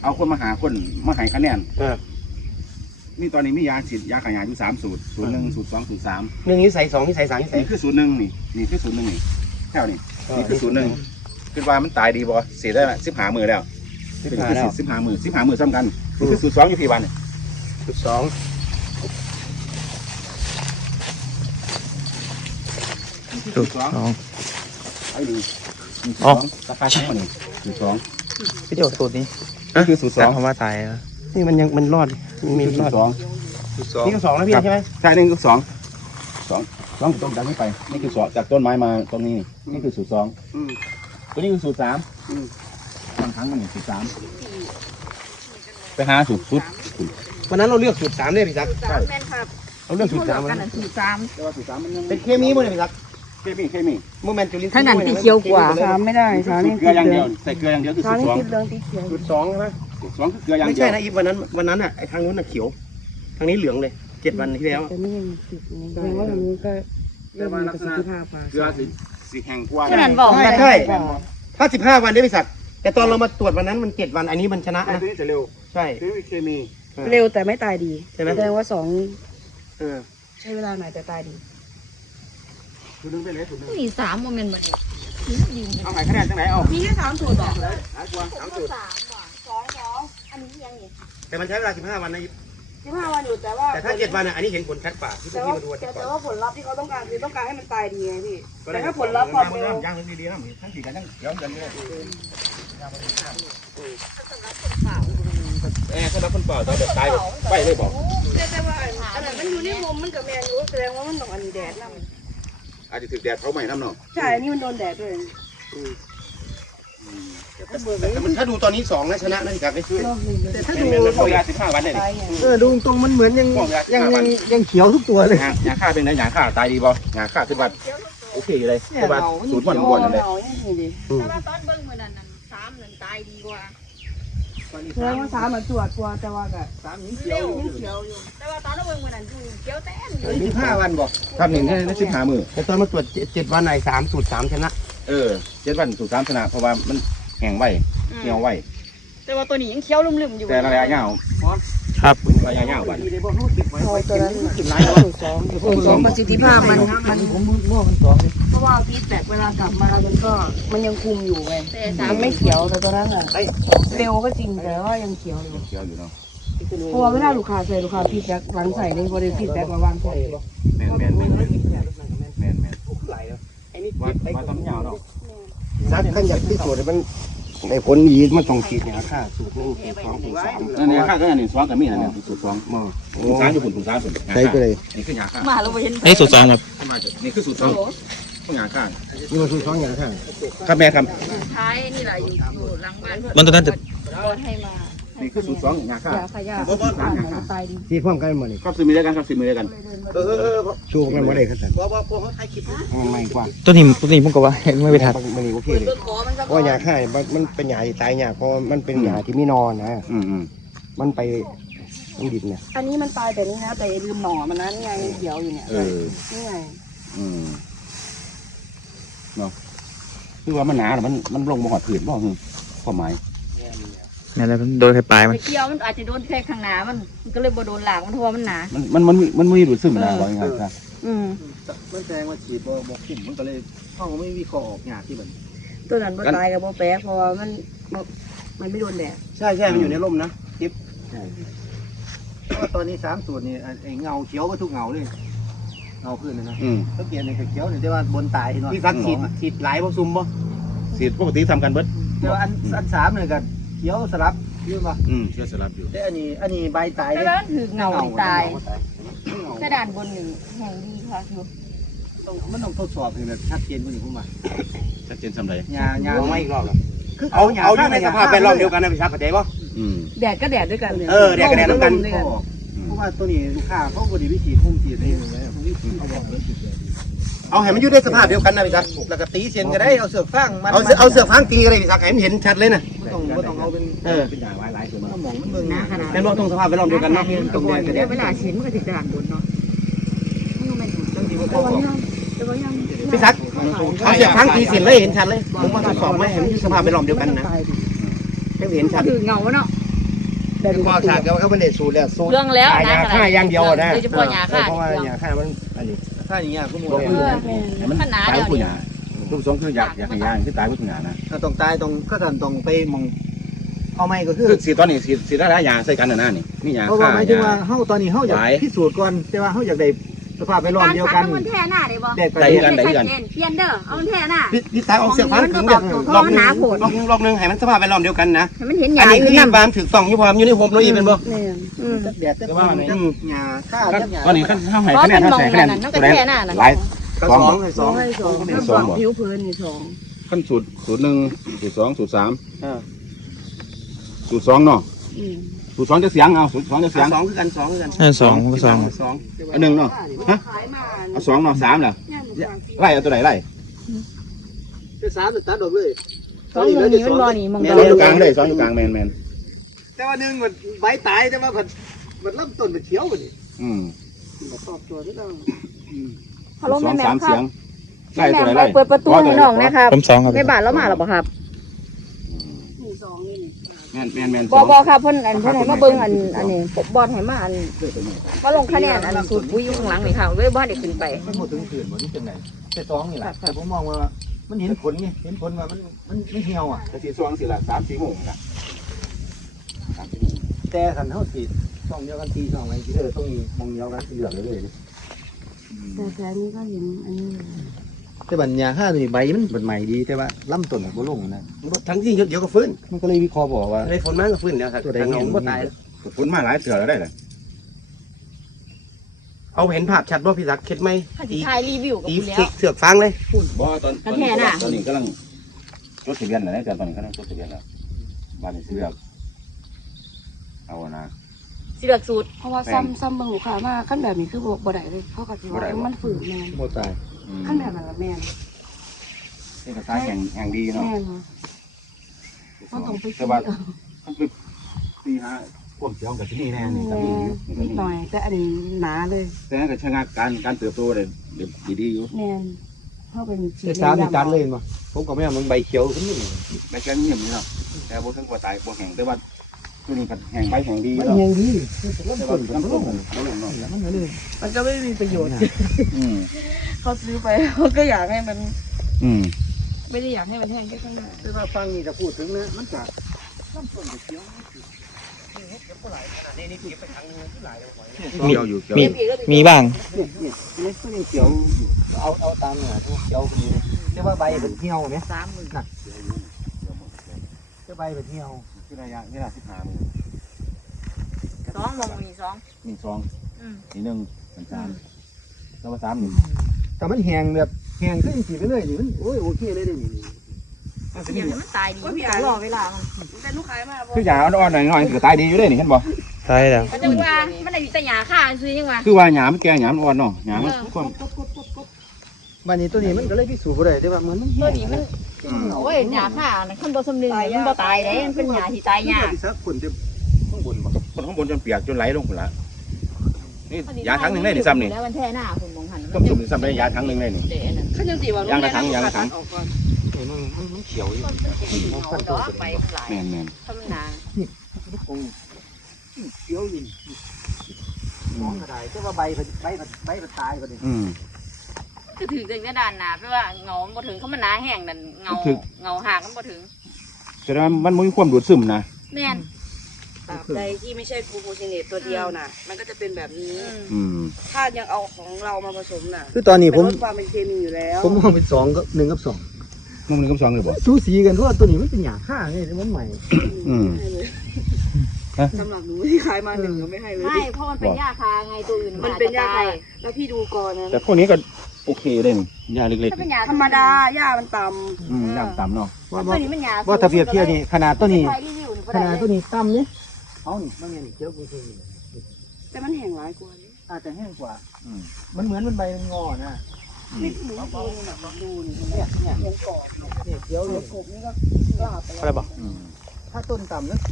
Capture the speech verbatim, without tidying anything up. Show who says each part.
Speaker 1: เอาคนมาหาคนมาให้คะแนนนี่ตอนนี้มียาฉีดยาขยายอยู่สามสูตรสูตรหนึ่งสูตรสองสูตรสาม
Speaker 2: หนึ่งนี่ใส่สองนี่ใส่สามนี่ใส่
Speaker 1: นี่คือสูตรหนึ่งนี่นี่คือสูตรหนึ่งนี่แถวนี่นี่คือสูตรหนึ่งคือว่ามันตายดีบ่เสียได้สิบหามือแล้วสิบหาแล้วสิบหามือสิบหามือซ้ำกันนี่คือสูตรสองอยู่พี่วัน
Speaker 2: สูตรสอง
Speaker 1: สูตรสองไอ้ดีอ๋อราคาทั้งหมดนี่สูตรสอง
Speaker 3: พี่โจสูตรนี้
Speaker 1: คือสูตรสอง
Speaker 3: คำว่าตาย
Speaker 2: นี่มันยังมันรอดมันมีรอด
Speaker 1: สอง
Speaker 2: นี่ก็สองแล้วพี่ใช่ไหม
Speaker 1: ใช่นี่คือสองสองสองต้นดันขึ้นไปนี่คือสองจากต้นไม้มาตรงนี้นี่คือสูตรสองตัวนี้คือสูตรสามบางครั้งมันสูตรสามไปหาสูตรสุด
Speaker 2: วันนั้นเราเลือกสูตรสามเลยพี่ซักเราเลือกสูตรสาม
Speaker 4: สูตรสาม
Speaker 1: แต่ว่าสูตรสามมันยัง
Speaker 2: เป็นเคมีมั้ยพี่ซัก
Speaker 1: เคมีเคมี
Speaker 2: โมเมนต์จุลินทรีย์
Speaker 4: ขนาดตีเขียวกว่า
Speaker 5: สามไม่ได้สามนี่
Speaker 1: เกลืออย่างเดียวใส่เกลืออย่างเดียวคือ
Speaker 5: สา
Speaker 1: สู
Speaker 5: ม
Speaker 1: ตร
Speaker 5: นี่
Speaker 1: สอง
Speaker 5: ติดเหลืองติดเขียว
Speaker 2: สูตรสองใช่ไหม
Speaker 1: สูตรสองคือเกลืออย่างเดียว
Speaker 2: ไม่ใช่นะอีฟวันนั้นวันนั้นอ่ะไอ้ทางนู้นน่ะเขียวทางนี้เหลืองเลยเจ็ดวันที่แล้ว
Speaker 5: แต่นี่ยังติดนี่แสดงว่าตรงนี้ก็เริ่มมีประสิทธิภาพมา
Speaker 1: เกลือสีสีแห้งกว่า
Speaker 4: ขนาดบอก
Speaker 2: ใช่ถ้าสิบห้าวันได้พี่ซักแต่ตอนเรามาตรวจวันนั้นมันเจ็ดวันอันนี้มันชนะนะ
Speaker 1: ตัวนี้จะเร็ว
Speaker 2: ใช่
Speaker 1: ตัวนี้เคมี
Speaker 5: เร็วแต่ไม่ตายดี
Speaker 2: ใช่ไหม
Speaker 5: แสดงว่าสอง
Speaker 2: เออ
Speaker 5: ใช้เวลาหน่อยแต่ตายดี
Speaker 1: ตัวนึงเป็นไรตัวนึง
Speaker 4: นี่สามโมเมนต์มัน
Speaker 1: เอาไหนคะแนนจังไหนเอา
Speaker 5: มีแค่สามสูตรหรอ
Speaker 1: หาตัวสามจุด
Speaker 5: สามว่ะสองสองอันนี้ยังนี่
Speaker 2: แต่มันใช้เวลาสิบห้าวันนะ
Speaker 5: สิบห้าวันอยู่แต่ว่า
Speaker 2: แต่ถ้าเจ็ดวันอ่ะอันนี้เห็นผลชัดกว่าที่
Speaker 5: แต่
Speaker 2: พี่
Speaker 5: ว่า
Speaker 2: มาดูวัน
Speaker 5: แต่
Speaker 2: ก่อน
Speaker 5: ว่าผลลัพธ์ที่เขาต้องการคือต้องการให้มันตายดีไงพี่แต่ถ้าผลลัพธ์ความเร็ว
Speaker 1: ย่างดีๆนะทั้งสี่กันยังย้อนกันเลยเออถ้ารับคนเปล่าตอนแบบตายไปเลยบอก
Speaker 5: แต่ว่าอันนั้นมันอยู่ในมุมมันกับแมนอยู่แสดงว่ามันต้องอันนี้แดดนะ
Speaker 1: อาจจะถึกแดดเขาใหม่น้ำเนาะ
Speaker 5: ใช่อันนี้มันโดนแดดด้วย
Speaker 2: แต่มันถ้าดูตอนนี้สองนะชนะนะพี่ครับไม่ช่วย
Speaker 5: แต่ถ้า
Speaker 1: เป็น
Speaker 5: ดู
Speaker 1: เป็นพวกยาสิบห้าวันเลย
Speaker 2: เออดูตรงมันเหมือนยังยังยังยังเขียวทุกตัวเลย
Speaker 1: ยาฆ่าเป็นไงยาฆ่าตายดีบ่ยาฆ่าคือว่าโอเคเลยคือว่าสูตรมันบ่นเลย
Speaker 4: แต่ว่าตอนเบิ้งมือนั้นสามนั่นตายดีกว่า
Speaker 5: แสดงว่าสามมันตรวจกว่าแต่ว่ากับ
Speaker 2: สามนิ้วเขี
Speaker 4: เร็
Speaker 2: ยว
Speaker 4: วเขียวอยู่แต่ว่าตอนนั้นเบิ้งมือนั้นคือเขียวแต้มอยู่
Speaker 2: สิบห้าวันบอก
Speaker 1: ทำหนึ่งได้สิบห้ามือ
Speaker 2: แต่ตอนมาตรวจเจ็ดวันไหนสามสูตรสามชนะ
Speaker 1: เออเจ็ดวันสูตรสามชนะเพราะว่ามันแห้งไวเหี่ยวไว
Speaker 4: แต่ว่าตัวนี้ยังเขียวลุ่มๆอยู่
Speaker 1: แต่ระยะยาว
Speaker 3: ครับ
Speaker 1: ระยะยาวบัด
Speaker 5: พอตัวนั้น
Speaker 2: กินไร
Speaker 5: สูตรสองสูตรสองประสิทธิภาพมันมัน
Speaker 2: ผมมั่วมันสอง
Speaker 5: เพราะว่าฟีดแบ็กเวลากลับมามันก็มันยังคุมอยู่ไง
Speaker 4: แต่สา
Speaker 5: มั
Speaker 4: ม
Speaker 5: นไม่เขียวแต่ตัวนั้นอ่ะเร็วก็จริงแต่ว่ายังเขียวอยู่
Speaker 1: เขียวอยู่เนาะ
Speaker 5: เพราะว่าเวลาลูกค้าใส่ลูกค้าฟีดแบ็กวางใส่ในบริฟีดแบ็กมาวางใส่
Speaker 1: แมนแมนแมนแมนแมนแมน
Speaker 2: ไหลแล้วไอ้นี่
Speaker 1: ว่าว่าต้นยาวเนาะ
Speaker 2: ซักขั้นอยากที่สูตรมันในผลดีมันต้องฉีดเนี่ยค่าสูตรหนึ่งสูตรสองสูตรสาม
Speaker 1: นั่นเนี่ยข้าก็อย่างนี้สองกับมีนั่นเนี่ยสูตรสอง
Speaker 2: มอ
Speaker 1: สูตรสามอยู่ฝุ่นสูตรสามฝุ่น
Speaker 2: ใช้ไปเลย
Speaker 1: นี่คือยาฆ่า
Speaker 4: มาแล้วเห็น
Speaker 3: ไอ้สูตรสองครับ
Speaker 1: นี่คือสูตรสองพวกยาฆ่า
Speaker 2: นี่มันสูตรสองอย่างค่ะ
Speaker 1: ครับแม่ครับ
Speaker 4: ท้ายนี่แหละอยู่อยู่หลังบ้าน
Speaker 3: มันตอนนั้นจะ
Speaker 4: บอลให้มา
Speaker 1: นี่คือสูตรสองยาฆ่าย
Speaker 5: าขยะมันตายดี
Speaker 2: ที่พร้อมกันหมดนี่
Speaker 1: ครอบซื้อมือด้วยกันครับซื้อมือด้วยกัน
Speaker 2: เออเออชูกันมาเลยครับว่าว่าพวกเขาถ่ายคลิปไม่กว่า
Speaker 3: ตัวนี้ตัวนี้ผมก็ว่าไม่ไปทัด
Speaker 2: มันโอเคเลย
Speaker 4: ขอมันก็
Speaker 2: เพราะยาฆ่ามันเป็นยาที่ตายยากเพราะมันเป็นยาที่ไม่นอนนะ
Speaker 1: อืมอืม
Speaker 2: มันไปมันดิบเนี่ย
Speaker 5: อันนี้มันตายแต่นี้นะแต่อย่าลืมหน่อมันนะนี่ไงเขียวอยู่เนี่ย
Speaker 1: เออ
Speaker 5: นี่ไง
Speaker 1: อืมเนาะคือว่ามันหนาหรือมันมันลงมาหอดผืนบ่คือความหมาย
Speaker 3: แม่แล้วโดนใครปลายมัน
Speaker 4: เกี่ยวมันอาจจะโดนแค่ข้างหน้ามันมันก็เลยบ่โดนหลากมันเพราะว่ามันหนา
Speaker 1: มันมันมันมันไม่ดูดซึมนะว่าอย่างไรครับ
Speaker 4: อืม
Speaker 2: มันแสดงว่าฉีดบ่บ่คุ้มมันก็เลยห้องไม่มีคอออกยาที่มัน
Speaker 5: ตัวนั้นบ่ตายกับบ่แปลกเพราะว่ามันมันไม่โดนแดด
Speaker 2: ใช่ใช่มันอยู่ในร่มนะคลิปตอนนี้สามสูตรนี่ไอ้เงาเขียวก็ทุกเงาเลยเงาพื้นเลยนะ
Speaker 1: อืม
Speaker 2: เขาเปลี่ยนในเขียวเนี่ยแต่ว่าบนตายเนาะพี่ฟักฉีดฉีดหลายบ่ซุ่มบ่
Speaker 1: สีปกติทำกันเบิด
Speaker 2: แต่ว่าอันอันสามเนี่ยก็เขียวสลับยืนป่ะ
Speaker 1: อืมเชื่อสลับอยู่
Speaker 2: แต่อันนี้อันนี้ใบตาย
Speaker 4: แต่
Speaker 2: เลย
Speaker 4: ว่าถือเงาตายแต่ด้านบนหนึ่งแห่งดีค่ะอยู่
Speaker 2: ต้องมันต้องทดสอบให้แบบชัดเจนกว่านี้ผมว่า
Speaker 1: ชัดเจนสำไร
Speaker 2: ยายาไม่อีกรอบหรอคือเอาเอาอยู่ในสภาพแวดล้อมเดียวกันนะพี่ชักเข้าใจป่ะ
Speaker 1: อืม
Speaker 5: แดดก็แดดด้วยกันเลย
Speaker 2: เออแดดก็แดดด้วยกันเพราะว่าตัวนี้ลูกค้าเขาบริวิธีคุ้มฉีดเองเลยเอาให้มันอยู่ในสภาพเดียวกันนะพี่ชักแล้วก็ตีเส้นก็ได้เอาเสือกฟางเอาเอาเสือกฟางตีก็ได้พี่ชักให้มันเห็นชัดเลยนะไม่ต้องไม่ต้องเอาเป็นเออ
Speaker 1: เป็นยาไว้หลายตัวมา
Speaker 2: หมองมันเบิ่ง
Speaker 4: หนาขนาด
Speaker 2: แต่ว่าตรงสภาพแวดล้อมเดียวกันเนาะตรงแดดก็แดด
Speaker 4: เวลาฉีดมันก็ติดด้านบนเนาะมันไม่ถูก
Speaker 5: แต่ว่ายังแต่ว่ายัง
Speaker 2: พี่ชักเอาเสือกฟางตีเส้นเลยเห็นชัดเลยผมมาทดสอบไว้ให้มันอยู่สภาพแวดล้อมเดียวกันนะให้เห็นชัด
Speaker 4: ถือเงาเนาะ
Speaker 5: แบบ
Speaker 2: คือความขาดก็เขาไม่ได้สูตรแล้วสูตร
Speaker 4: เรื่องแล้ว
Speaker 2: หายาฆ่าอย่างเดียวนะ
Speaker 4: โดยเฉพาะยาฆ่า
Speaker 2: เพราะว่า
Speaker 4: เครื่อง
Speaker 2: ยาฆ่ามันอันนี้ฆ่าอย่างเงี้ยคุณหมอ
Speaker 1: เออมันตายผู้หญิงรูปทรงคืออยากอยากให้ยาคือตายผู้หญิงนะ
Speaker 2: ถ้าต้องตายต้องก็ต้องต้องไปมองเอาไม่ก็คือ
Speaker 1: คือสีตอนนี้สีสีได้ยาใส่กันน่ะนี่นี่ยา
Speaker 2: เพราะว่า
Speaker 1: ฆ่า
Speaker 2: หมายถึง
Speaker 1: ยา
Speaker 2: ว่าเฮาตอนนี้เฮาอยาก
Speaker 1: หลาย
Speaker 2: พิสูจน์ก่อนแต่ว่าเฮาอยากได้สภาพแวดล้อมเดียวกัน
Speaker 4: มันแท้หน้าได้บ่
Speaker 2: เด็ก
Speaker 1: ได้
Speaker 2: ไป
Speaker 1: กัน
Speaker 4: เปลี่ยนเด้อเอามันแท้หน้า
Speaker 2: พี่ตายออกเสียงฟังถึง
Speaker 4: ร
Speaker 2: ร
Speaker 4: อ
Speaker 2: อ
Speaker 4: บบ ห
Speaker 2: ห
Speaker 4: นึ่
Speaker 2: นึ่
Speaker 4: ง
Speaker 2: งรอบหนึ่งรอบหนึ่งให้มันสภาพแวดล้อมเดียวกันนะ
Speaker 4: ให้มันเห็นห
Speaker 2: อั
Speaker 4: ยาน
Speaker 2: นี้
Speaker 4: อ
Speaker 2: คื
Speaker 4: ยู่
Speaker 2: อ
Speaker 4: นำ
Speaker 2: ความถูกต้องอยู่ความอยู่ในผมเราอีกเป็นบ่
Speaker 5: แม่น
Speaker 4: อืม
Speaker 2: แดดแต่ว่ามันหญ้าฆ่า
Speaker 1: ตอนนี้ขั้นเข้าให้
Speaker 4: เพราะ
Speaker 1: คะแน
Speaker 4: มัน น
Speaker 1: เท่าม
Speaker 4: อง
Speaker 1: ใส่คะแน
Speaker 4: นั่
Speaker 1: น
Speaker 4: นนั่น
Speaker 1: ตั
Speaker 4: ก็
Speaker 1: วไหน
Speaker 4: แท้หน้านั่น
Speaker 1: หลาย
Speaker 2: ก็
Speaker 1: สอง
Speaker 2: สองให้ส
Speaker 5: ส
Speaker 2: อ
Speaker 5: อง งให้สอง
Speaker 1: ให้
Speaker 5: ถ้า
Speaker 1: ส
Speaker 5: บ
Speaker 1: อ
Speaker 5: อง ก
Speaker 1: บ่
Speaker 5: ผิวเผินนี่สอง
Speaker 1: ขั้นสูตรสูตรหนึ่งสูตรสองสูตรสาม
Speaker 2: อ่า
Speaker 1: สูตรสองเนาะ
Speaker 5: อืม
Speaker 1: สูตรสองจะเสียงเอาสูตรสองจะเสียง
Speaker 2: สองคือกันสองคือกัน
Speaker 3: ให้สองก็สอง
Speaker 2: สอง
Speaker 1: อันหนึ่งเนาะฮะ
Speaker 5: ขายมา
Speaker 1: เอาสองเนาะสามเหรอ
Speaker 5: เนี่ยมัน
Speaker 1: ไล่เอาตัวไหนไล่
Speaker 2: คือสามตัดดอกเลย
Speaker 4: สองมึงนี่มันบ่นี่มึง
Speaker 1: สองอยู่กลางเลยสองอยู่กลางแมนแมน
Speaker 2: แต่ว่าหนึ่งมันใบตายแต่ว่ามันมันลำต้นมันเขียวกว่านี่
Speaker 1: อืม
Speaker 2: มันตอบตัวที่เรา
Speaker 4: ฮัลโหล
Speaker 1: สอง
Speaker 4: แม่
Speaker 1: สาม
Speaker 4: ค
Speaker 1: เสี
Speaker 4: รั
Speaker 1: ย
Speaker 4: บ
Speaker 1: งไล่ตัวไหนไล่
Speaker 4: เปิดประตูให้น้องนะครับ
Speaker 3: ผมสองครับ
Speaker 4: ในบ้านเรามาหรอบ่ครับ
Speaker 5: หนึ่งสองนี่นี่
Speaker 1: แมนแมนแมน
Speaker 4: บ่บ่ครับเพิ่นอันเพิ่นให้มาเบิ่งอันอันนี้บอลให้มาอันมาลงคะแนนอันสูตรปุ๋ยอยู่ข้างหลังนี่ค่ะเลยบ่ได้ขึ้นไป
Speaker 2: มันหมดถึงคืนหมดนี่เป็นไงแต่สองนี่แหละแต่ผมมองว่ามันเห็นผลไงเห็นผลว่ามันมันไม่เหี่ยวอ่ะ
Speaker 1: จะสีสองสีละสามสี่โมงนะสามสี่โมง
Speaker 2: แต่ขันเท่าสีสองเดียวกันตีสองไงเออต้องมีมองเดียวกันสีเหลืองเลย
Speaker 5: แต่แค่นี้ก็เห็นอันนี้
Speaker 2: แต่บัญญาห้าหน่วยใบมันเป็นใหม่ดีแต่ว่าลำต้นมันบ่ลงนะทั้งที่เดี๋ยวก็ฟื้นมันก็เลยวิเคราะห์บอกว่าได้ฝนมาก็ฟื้นแล้วตัวใดเงี้ยมันก็ตาย
Speaker 1: ฝนมาหลายเถื่อแล้วได้เลย
Speaker 2: เอาเห็นภาพชัดว่าพี่ศักดิ์เข็ดไหม
Speaker 4: ถ้าสิถ่ายรีวิวกับ
Speaker 2: ตี
Speaker 4: คุณแล้ว
Speaker 2: เสือกฟังเลย
Speaker 1: บ่ตอนตอนนี้ตอนนี้กำลังจดทะเบียนอะไรแต่ตอนนี้กำลังจดทะเบียนแล้วบ้านนี้สิเลือกเอานะ
Speaker 4: สิเลือกสูตร
Speaker 5: เพราะว่าซ้ำซ้ำเบิ่งลูกค้ามาขั้นแบบนี้คือบ่บ่ได้เลยเขาก็สิว่ามันฝืนแม่น
Speaker 2: โมตาย
Speaker 5: ขั้นแบบนั้นละแม่น
Speaker 1: นี่ก็สายแห่งแห่งดีเนาะ
Speaker 5: แม่นค่ะต้องไป
Speaker 1: แต่ว่ามันเป็นปีฮะพวกเสียวกับที่นี่แน่นี่ก็มีอยู่
Speaker 5: นิดหน่อยแต่อันนี้หนาเลย
Speaker 1: แต่ก็ชะงักการการเติบโตเลยดีดีอยู่
Speaker 5: แม่นเข้าเป็น
Speaker 2: เจ็ดสามในการเล่นมาผมกับแม่มันใบเขียวขึ้นนี่
Speaker 1: ไม่แค่เงียบนี่เนาะแต่บ่ทั้งบ่ตายบ่แห้งแต่ว่าตัวนี้ก็แห้งใบแห้งดี
Speaker 2: มัน
Speaker 1: เนาะ
Speaker 2: ยังดี
Speaker 1: แต่ว่าน้ำต้นมันลงเนาะ
Speaker 2: มันเลย
Speaker 5: มันก็ไม่มีประโยชน์
Speaker 1: อืม
Speaker 5: เขาซื้อไปเขาก็อยากให้มัน
Speaker 1: อืม
Speaker 5: ไม่ได้อยากให้มันแห้งแค่ข้างหน้า
Speaker 2: แต่ว่าฟังนี่จะพูดถึงนะมันจะลำต้นเขียว
Speaker 1: เกี่ยวอยู่เกี่ยว
Speaker 3: มีมีบ้าง
Speaker 2: นี่นี่นี่ก็ยังเขียวเอาเอาตามเนี่ยเขียวดีแต่ว่าใบเป็นเหี่ยวไหม
Speaker 4: สามหมื่น
Speaker 2: แต่ใบเป็นเหี่ยว
Speaker 1: ที่ระยะนี่ละสิบห้ามื้อ
Speaker 4: สองมองนี่สอง
Speaker 1: นี่สอง
Speaker 4: อืม
Speaker 1: นี่หนึ่งเป็นสามแล้วว่าสามนี่
Speaker 2: แต่มันแห้งแบบแห้งขึ้นสีไปเลยนี่มันโอ้ยโอเคเลยนี่
Speaker 1: มันสิ
Speaker 4: อ
Speaker 1: มี
Speaker 4: ย่างนี้มันตายดีมันต้องรอเวลามัน
Speaker 5: เป็นลูกค้ามาบ่
Speaker 1: คือยาอ่อนๆหน่อยๆถือตายดีอยู่เด้นี่เห็นบ่
Speaker 3: ใช่แล้ว
Speaker 4: ก็จะว่ามันได้มีแต่หญ้าค่าซื้อยังว่า
Speaker 1: คือว่าหยามันแก่หยามันอ่อนเนาะหยามันความ
Speaker 2: วันนี้ตัวนี้มันก็เลยพิสูจน์บ่ได้แต่ว่ามันมัน
Speaker 4: ตัวนี้มันโอ้ยหญ้าค่าน่ะคันบ่สำนึกมันบ่ตายเด้มันเป็นหญ้าที่ตายยาก
Speaker 2: สักคนจะข้างบนบ่
Speaker 1: คนข้างบนจนเปียกจนไหลลงพุ่นละนี่ยาทั้งหนึงเลยนี่ซ้ำนี่
Speaker 4: แล้วมันแท้หน้าคุณมองหัน
Speaker 1: ต้มจุ่มนี่ซ้ำได้ยาทั้งหนึงเลยนี่
Speaker 4: เด้นั่น
Speaker 5: ขั้นจังสิว่า
Speaker 1: ย่างละครั้งย่างละครั้ง
Speaker 5: ออกก่อน
Speaker 2: มันมันมันเขียวอยู่
Speaker 4: มันเป็นสีเงาดอกไปหลาย
Speaker 1: แม่นแม่น
Speaker 4: ธรรมดา
Speaker 2: เขียวอยู่มองก็ได้แต่ว่าใบใบใบมันตายก็ได้
Speaker 1: อืม
Speaker 4: คือถึงถึงจะด้านหน้าเพราะว่าเงาบ่ถึงเขามันหนาแห้งนั่นเงาเงาหากมันบ่ถึง
Speaker 1: แต่ว่ามันบ่มีความดูดซึมนะ
Speaker 4: แม่น
Speaker 5: ตราบใดที่ไม่ใช่กลูโคซิเนตตัวเดียวน่ะ มันก็จะเป็นแบบนี้
Speaker 1: อืม
Speaker 5: ถ้ายังเอาของเรามาผสมน่ะ
Speaker 2: คือตอนนี้
Speaker 5: เป็
Speaker 2: ผ
Speaker 5: น
Speaker 2: ม
Speaker 5: ลดความเป็นเคมีอยู่แล้ว
Speaker 2: ผมมองเป็นสองกับหนึ่งกับสอง
Speaker 1: มันมีคำสองเลยบ่
Speaker 2: สูสีกันเพราะว่าตัวนี้มันเป็นหยาค่าไงมันใหม่
Speaker 1: อืม
Speaker 5: ให้เลย
Speaker 1: ฮะ
Speaker 5: สำหรับหนูที่ขายมาหนึ่งก็ไม่ให้เลย
Speaker 4: ไม่เพราะมันเป็นหญ้าคาไงตัวอื่น
Speaker 5: มัน
Speaker 4: อาจ
Speaker 5: เป็น
Speaker 4: จะ
Speaker 5: ยา
Speaker 4: ตาย
Speaker 5: แล้วพี่ดูก่อนนะ
Speaker 1: แต่พวกนี้ก็โอเคเลยนี่ยาเล็ก
Speaker 4: ถ้าเป็นหญ้า
Speaker 5: ธรรมดาหญ้ามันต่
Speaker 1: ๆอืมยาต่ำเนาะ
Speaker 2: ว่า
Speaker 4: ตัวนี้มันหญ้า
Speaker 2: ว่าถ้าเปรียบเทียบนี่ขนาดตัวนี้
Speaker 4: ใครรีวิวนี่บ่
Speaker 2: ข
Speaker 4: ได้
Speaker 2: นาด
Speaker 4: เลย
Speaker 2: ตัวนี้ต่ำเนี่ยเอานี่มันเนี่ยเขียวกูคือ
Speaker 5: ำแต่มันแห้งหลายกว่านี้
Speaker 2: อาจจะแห้งกว่า
Speaker 1: อืม
Speaker 2: มันเหมือนมันใบมันงอนะ
Speaker 5: นี่หนูดูนี่แบบดูนี่
Speaker 2: เนี่ยเนี่ย
Speaker 5: ยังกรอบ
Speaker 2: เนี่ยเขียวเลย
Speaker 5: กบนี่ก็กล้าไปแล้ว
Speaker 3: อะไรบอก
Speaker 1: อืม
Speaker 2: ถ้าต้นต่ำแล้ว